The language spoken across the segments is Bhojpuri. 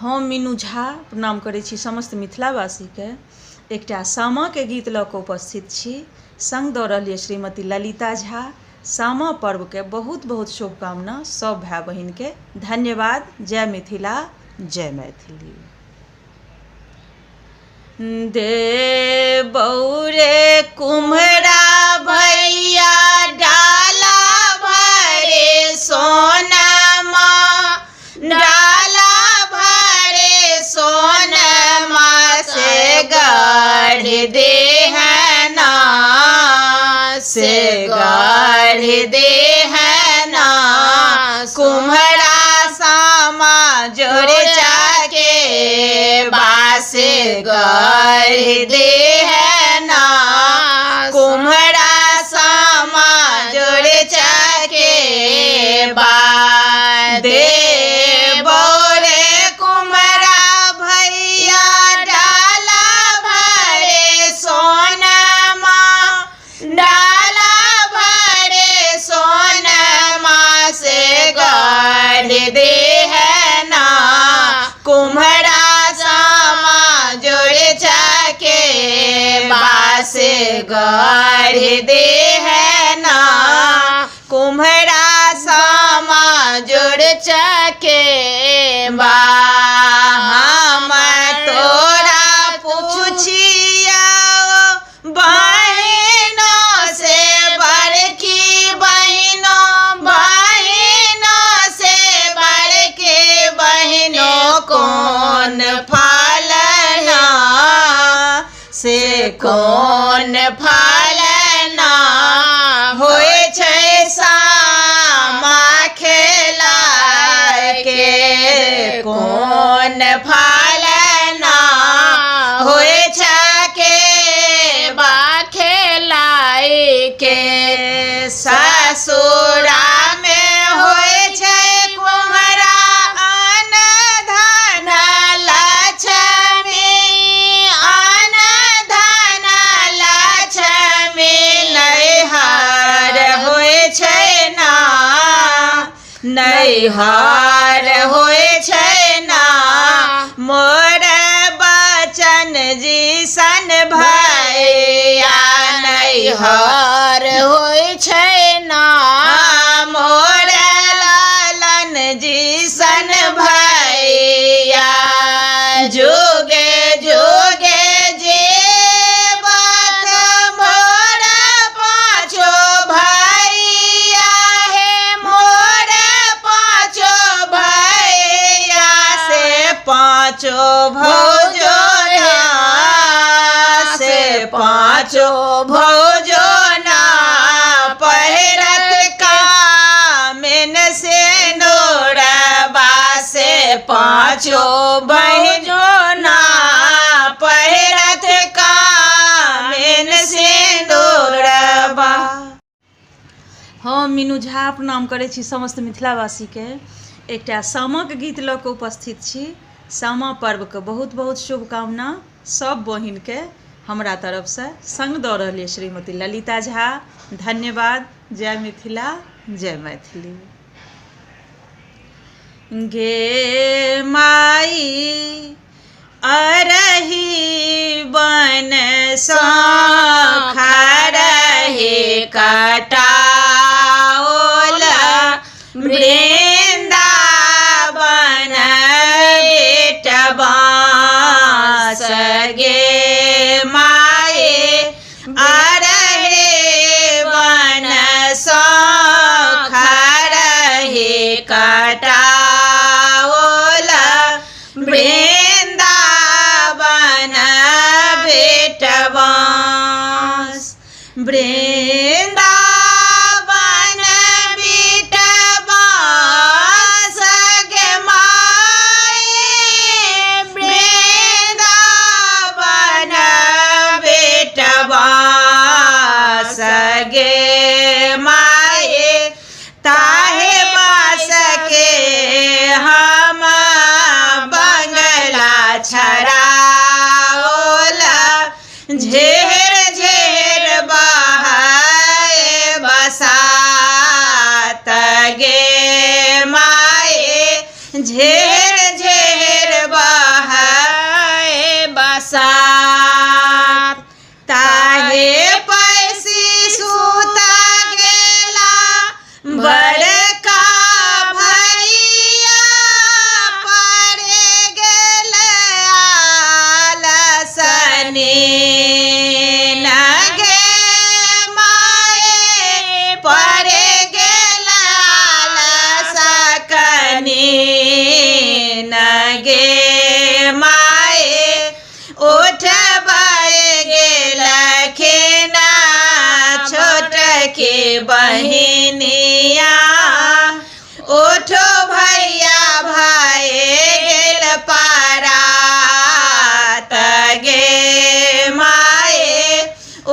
हम मीनू झा प्रणाम करै छी समस्त मिथिलावासीके। एकटा सामाके गीत लऽ कऽ उपस्थित छी। संग दऽ रहल यऽ श्रीमती ललिता झा। सामा पर्वके बहुत बहुत शुभकामना सब भाइ बहिनके। धन्यवाद। जय मिथिला, जय मैथिली। दे बौरे कुम्हरा भैया डाला भरे सोनमा, डाला भरे सोनमा से गढ़ देहना, से गढ़ देहना। कुम्हरा सामा जोड़ जाके बास गढ़ देहना, कुम्हरा सामा जोड़ जाके दे बौरे कुम्हरा भैया डाला भरे सोनमा, डाला भरे सोनमा से गढ़ देहना। कुम्हरा सामा जोड़ जाके बास गढ़ देहना, कुम्हरा सामा जोड़ जाके हम तोरा पूछिया बहिनों से बड़की बहिनों, बहिनों से बड़की बहिनों कौन फलना, से कौन फलना होय छै सामा खेला के। कौन फलना होय छै के बा खेलाई के। ससुरा में होय छै कुम्हरा अन धन लक्ष्मी, अन धन लक्ष्मी। नैहर होय छै ना, नैहर होय छै ना। मोर बचन जी सन भैया नैहर होय छै ना। मोर लालन जी सन भैया जोगे जोगे जेबत मोर पाँचो भैया हे। मोर पाँचो भैया से पाँचो भौजो ना, से पाँचो भौजो ना। पहिरत कामिन से नोरबा से पाँचो भौजो ना। पहिरत कामिन से नोरबा। हम मीनू झा प्रणाम करै छी समस्त मिथिलावासीके। एकटा सामाके गीत लऽ कऽ उपस्थित छी। सामा पर्वके बहुत बहुत शुभकामना सब बहिनके हमरा तरफसँ। संग दऽ रहल यऽ श्रीमती ललिता झा। धन्यवाद। जय मिथिला, जय मैथिली। गे माई अरही बन सँ खरहि कटाओल, वृन्दावन बेटबा गे माई अरही बन सँ खरहि कटाओल, वृन्दावन बेटबा। वृन्दावन बेटबा गे माई, वृन्दावन बेटबा गे माई। ताहे बास के हम बंगला छड़ाओल, झेर झेर बहाए बसात गे माई। झेर झेर गे माए उठबाए गेलखिन छोट के बहिनिया उठो भैया भाई गेल पारात गे माए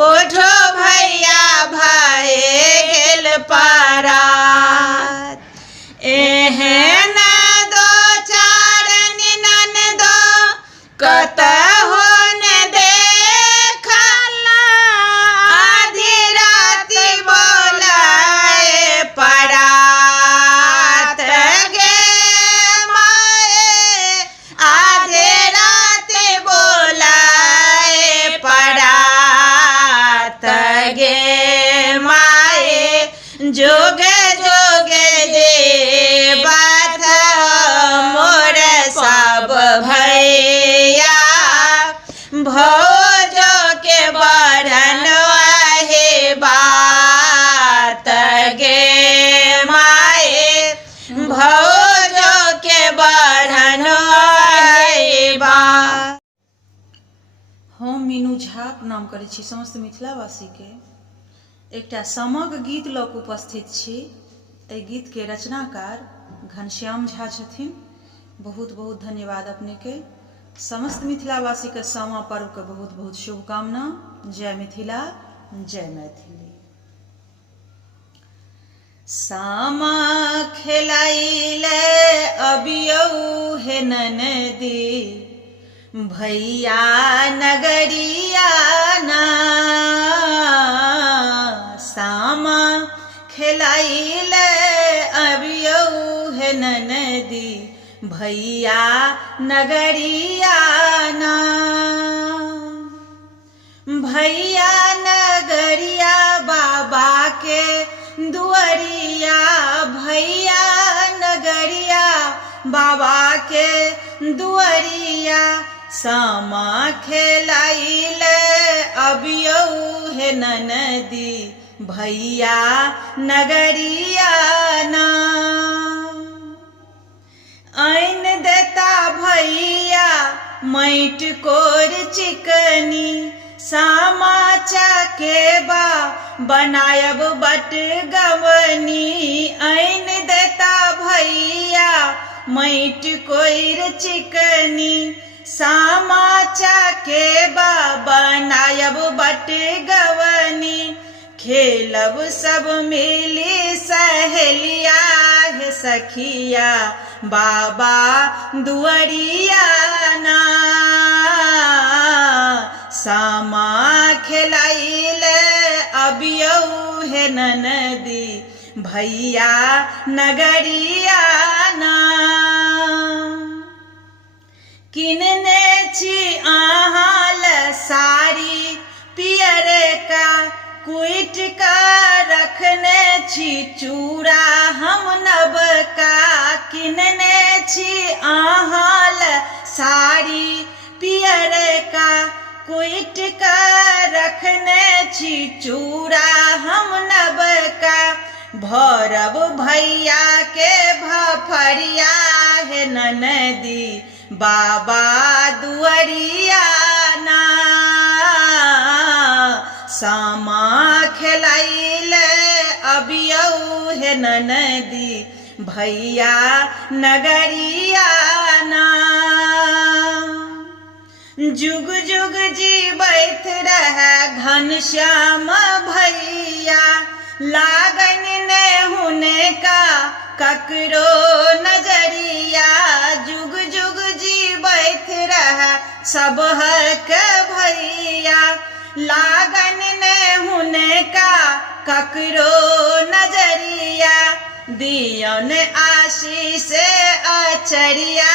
उठो भैया भाई गेल पारात। एहन दो चार निनन दो कतहु न देखला आधी राति बोलाए परात गे माए आधे राति बोलाए परात गे माए जोगे जोगे जे बात मोर सब भैया भौजो के बढ़न आहे बात गे माए भौजो के बढ़न आहे बात। हम मीनू झा प्रणाम करै छी समस्त मिथिलावासी के। एकटा समग्र गीत लऽ कऽ उपस्थित छी। एहि गीत के रचनाकार घनश्याम झा छथिन। बहुत बहुत धन्यवाद अपने के। समस्त मिथिलावासी के सामा पर्व के बहुत बहुत शुभकामना। जय मिथिला जय मैथिली। सामा खेलाइले अबियौ हे ननदी भैया नगरिया ना सामा खेलाइले अबियौ हे ननदी भैया नगरिया ना भैया नगरिया बाबा के दुआरिया भैया नगरिया बाबा के दुआरिया सामा खेलाइले अबियौ हे ननदी भैया नगरिया ना आइन देता भैया मैट कोर चिकनी सामा चकेबा बनायब बट गवनी आइन देता भैया मैट कोर चिकनी सामा चकेबा बनायब बट गवनी खेलब सब मिली सहेलिया हे सखिया बाबा दुआरिया ना सामा खेलाइले अबियौ हे ननदी भैया नगरिया ना किनने छी आहाल साड़ी पियर का कुइट का रखने छी चूड़ा हम नबका किनने छी आहाल साड़ी पियर का कुइट का रखने छी चूड़ा हम नबका भरब भैया के भफरिया हे ननदी बाबा दुआरिया ना सामा खेलाइले अबियौ हे ननदी भैया नगरिया ना जुग जुग जीवैत रहे घनश्याम भैया लागन ने हुने का ककरो नजरिया जुग जुग जीवैत रहे सब हक भैया लागन ने हुने का ककरो नजरिया दियन आशीष अचरिया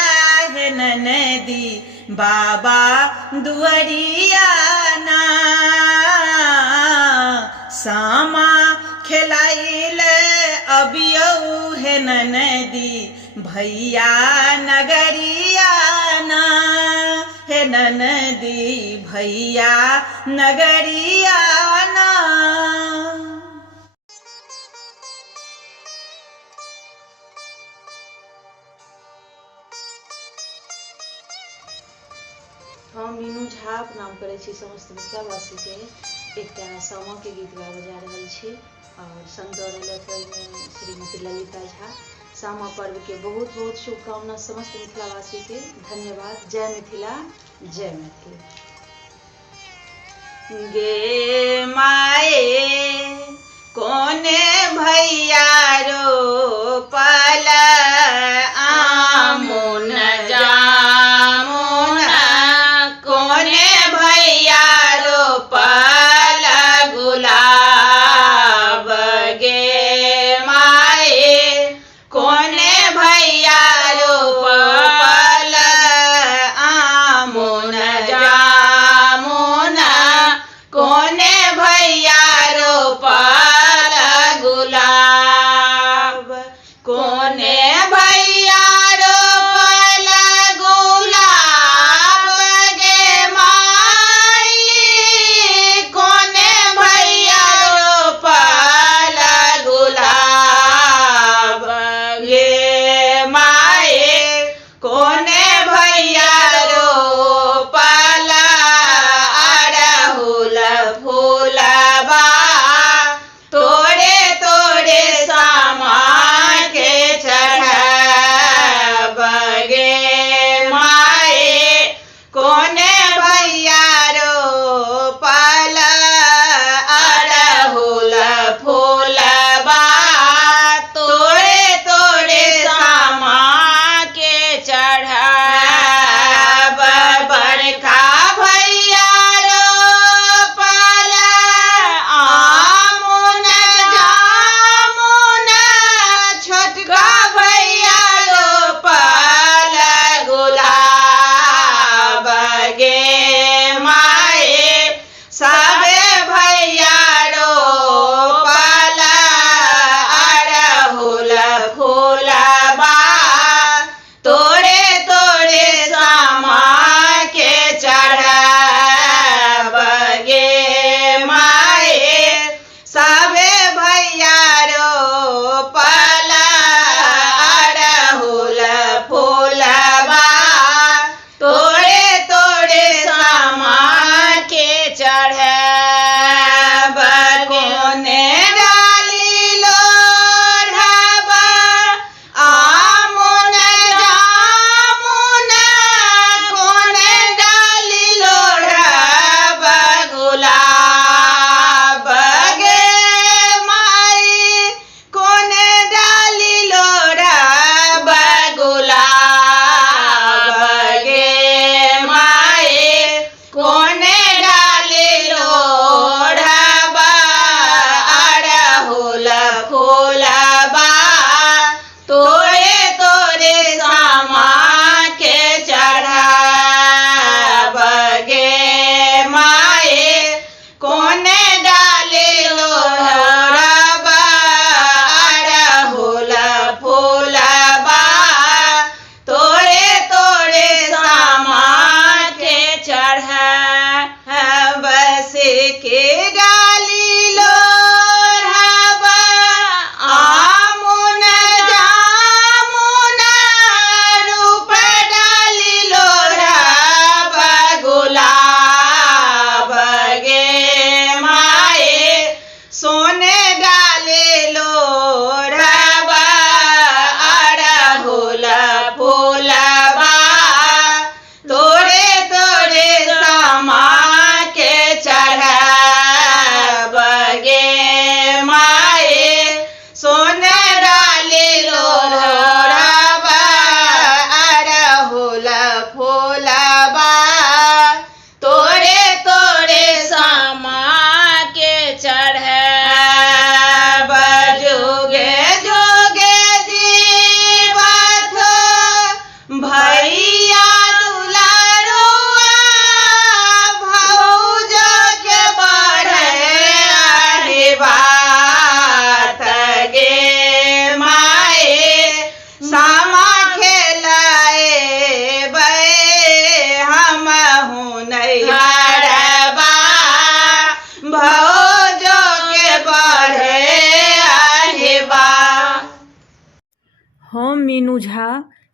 हे ननदी बाबा दुआरिया ना सामा खेलाइले अबियौ हे ननदी भैया नगरिया ना हे ननदी भैया नगरिया ना। हम मीनू झा प्रणाम करै छी समस्त मिथिलावासी के। एकटा सामा के गीत गाबऽ जा रहल छी और संग दऽ रहलथि ओहिमे श्रीमती ललिता झा। सामा पर्व के बहुत बहुत शुभकामना समस्त मिथिलावासी के। धन्यवाद। जय मिथिला, जय मैथिली। गे माए कोने भैया रो पल आमुन जामुन, कोने भैया रो पल गुलाब। गे माए कोने भैया रो पल आमुन जामुन, कोने भैया रो पल गुलाब। कोने भैया रो पल गुलाब। गे माई कोने भैया रो पल गुलाब। गे माई कोने भैया रो पल अड़हुल फूलबा। तोड़े तोड़े सामा के चढ़ब। गे माए कोने भैया रो पल अड़हुल फूलबा। तोड़े तोड़े सामा के चढ़ब। बड़का भैया रो पल आमुन जामुन, छोटका भैया रो पल गुलाब। गे माए सबे भैया रो पल अड़हुल फूलबा। तोड़े तोड़े सामा के चढ़ब। गे माए सबे भैया रो पल अड़हुल फूलबा। तोड़े तोड़े सामा के चढ़ब। कोने डाली लोढ़ब आमुन जामुन, कोने डाली लोढ़ब गुलाब। गे माई कोने डाली लोढ़ब गुलाब। गे माई कोने डाली लोढ़ब अड़हुल फूलबा। तोड़े तोड़े सामा के चढ़ब। गे माए कोने डाली लोढ़ब अड़हुल फूलबा। तोड़े तोड़े सामा के चढ़ब। के डाली लोढ़ब आमुन जामुन, रूप डाली लोढ़ब गुलाब। गे माए सोने डाली लोढ़ब अड़हुल फूलबा। तोड़े तोड़े सामा के चढ़ब।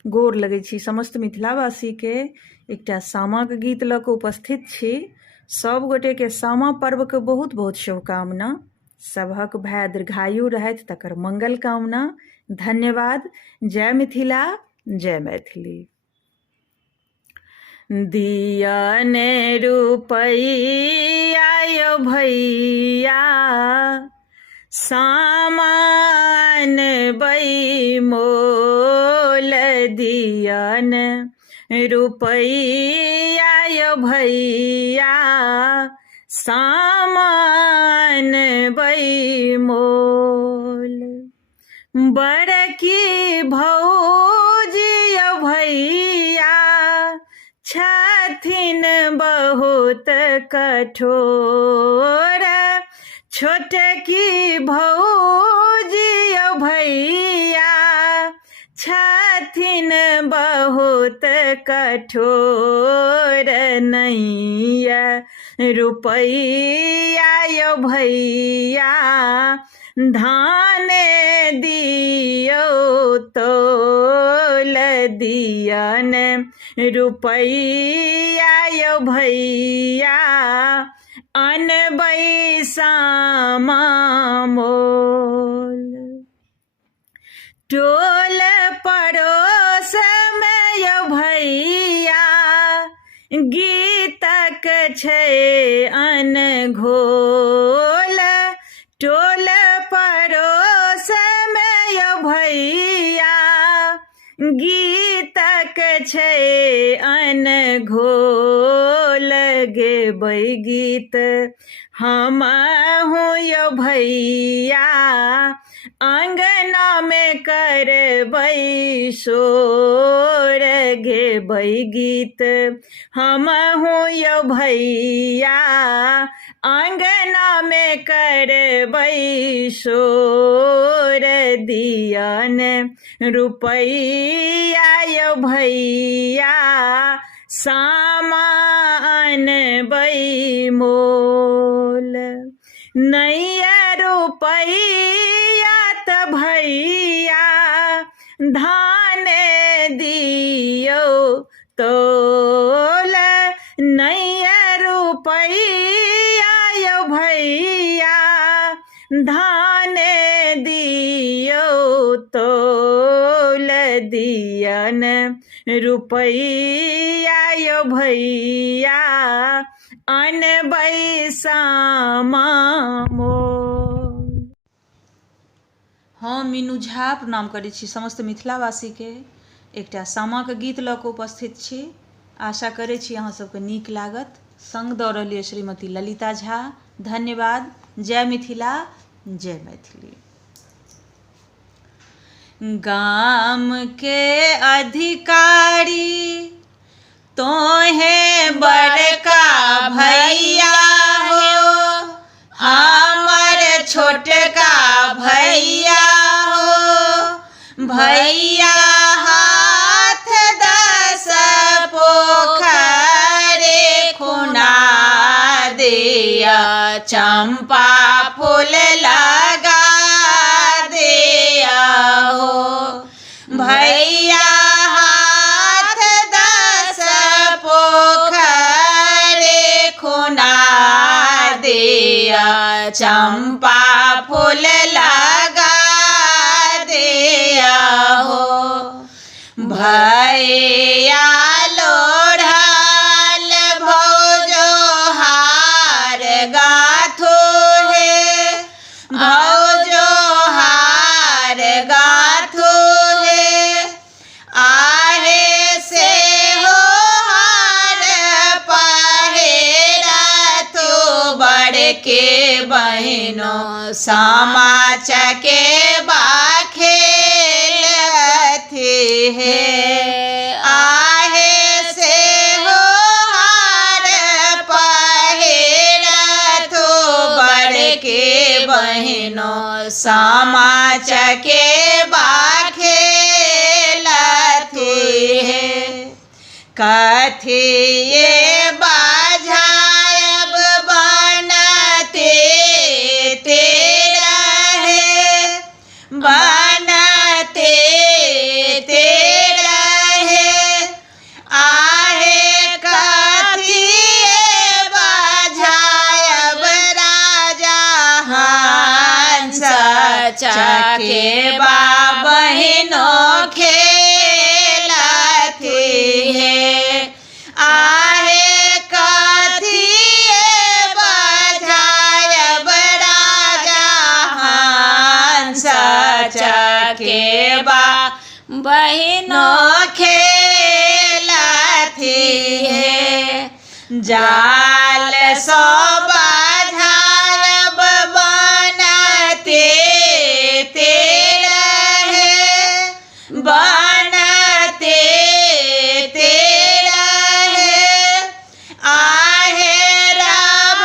गोर लगै छी समस्त मिथिलावासी के एकटा सामाक गीत लऽ कऽ उपस्थित छी। सब गोटे के सामा पर्व के बहुत बहुत शुभकामना। सभक भाय दीर्घायु रहथि तकर मंगल कामना। धन्यवाद। जय मिथिला, जय मैथिली। दिया ने रुपैया यौ भैया, सामान बै मोल। दिया ने रुपैया यौ भैया, सामान बै मोल। बड़की भौजी यौ भैया, छथिन बहुत कठोर। छोटकी भौजी यौ भैया, छथिन बहुत कठोर। नैया रुपैया यौ भैया, धान दियौ तोल। दिया ने रुपैया यौ भैया, अनबै सामा मोल। टोल पड़ोस में यौ भैया, गीतक छै अनघोल। टोल पड़ोस में यौ भैया, गीतक छै अनघोल। गेबै गीत हमहूँ यौ भैया, अंगना में करबै शोर। गेबै गीत हमहूँ यौ भैया, अंगना में करबै शोर। दिया ने रुपैया यौ भैया, सामान बै मोल। नैया रुपैया त भैया, धान दियौ तोल। नैया रुपैया यौ भैया, धान दियौ तोल। दिया ने रुपैया यौ भैया, अनबै सामा मोल। हम मीनू झा प्रणाम करै छी समस्त मिथिलावासी के। एकटा सामाक गीत लऽ कऽ उपस्थित छी। आशा करै छी अहाँ सबके नीक लागत। संग दऽ रहल यऽ श्रीमती ललिता झा। धन्यवाद। जय मिथिला, जय मैथिली। गाम के अधिकारी तोहे बड़का भैया हो, हमर छोटका भैया हो। भैया हाथ 10 पोखरे खुना दिया, चंपा फूल लगा दिया हो। भैया हाथ 10 पोखरे खुना दिया, चंपा फूल लगा दिया हो। भैया लोढ़ल भौजो हार गाथो है, भौजो हार गाथो है। आहे से हो हार पहिरा तो, बड़के बहनों सामा चकेबा खेलती है। आहे से हो हार पहिरा तो, बड़के बहनों सामा चकेबा खेलती है। कथी ये बाझायब बनते तेरा है, बनते तेरा जाल सो बाझायब बनते तेरा है, बनते तेरा है। आहे राभ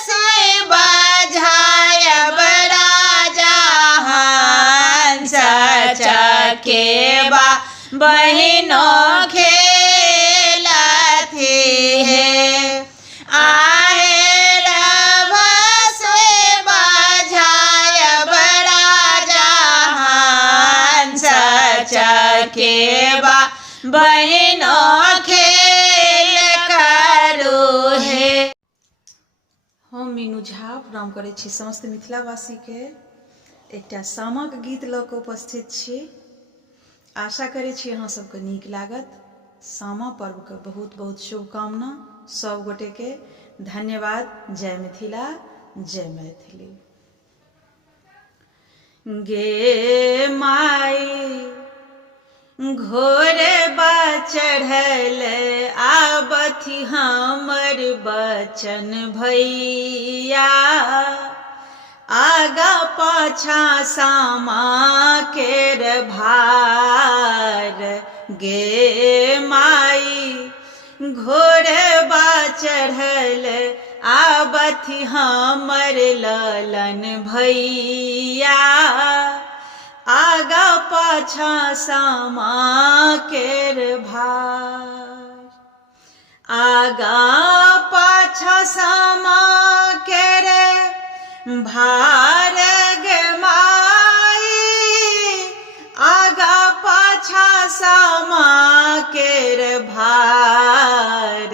से बाझायब राजा हंस चकेबा बहिनों खेलती है। आहे राभ से बाझायब राजा हंस चकेबा बहिनों खेल करू है। हम मीनू झा प्रणाम करै छी समस्त मिथिलावासी के। एकटा सामक गीत लऽ कऽ उपस्थित छी। आशा करै छी अहाँ सबके नीक लागत। सामा पर्व के बहुत बहुत शुभकामना सब गोटे के। धन्यवाद। जय मिथिला, जय मैथिली। गे माई घोरे बा चढ़ल आबथि हमर बचन भैया। आगा पाछा सामा केर भार। गे माई घोरे बा चढ़ल आबथि हमर ललन भैया। आगा पाछा सामा केर भार। आगा पाछा सामा केर भार गे माई। आगा पाछा सामा केर भार।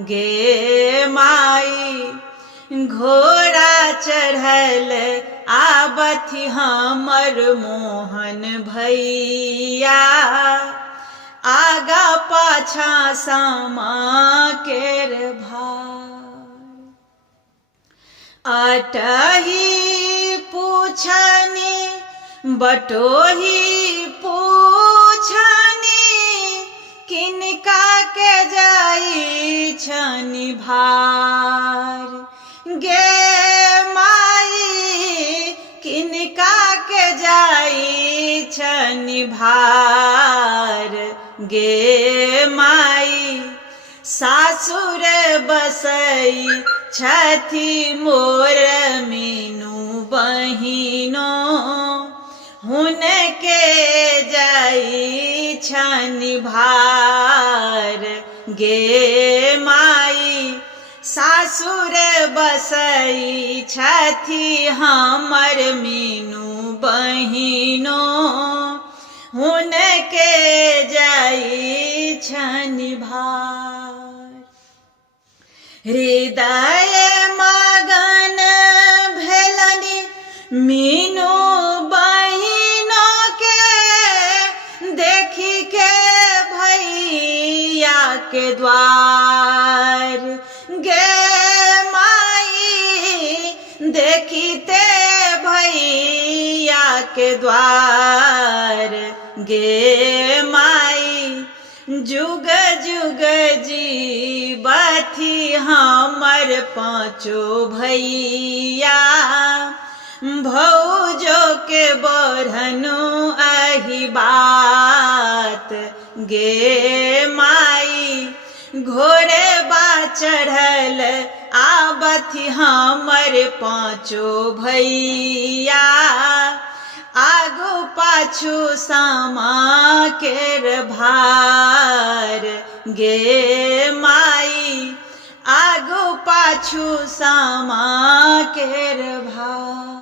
गे माई घोड़ा चढ़ल आबथि हमर मोहन भैया। आगा पाछा सामा केर भार। अटही पूछनी बटोही पूछनी, किनका के जाई छनि भार। गे माई किनका के जाई छनि भार। गे माई सासुर बसई छथि मोर मीनू बहिनो। हुनके जाई छनि भार। गे माई सासुर बसई छथि हमर मीनू बहिनो। हुनके जाई छनि भार। हृदय मगन भेलनि मीनू बहिनो के, देखी के भैया के द्वार। गे माई देखिते भैया के द्वार। गे माई जुग जुग जीवथि हमर पाँचो भैया। भौजो के बढ़नु अहि बात। गे माई घोड़े बा चढ़ल आबथि हमर पाँचो भैया। आगू पाछू सामा केर भार। गे माई आगू पाछू सामा केर भार।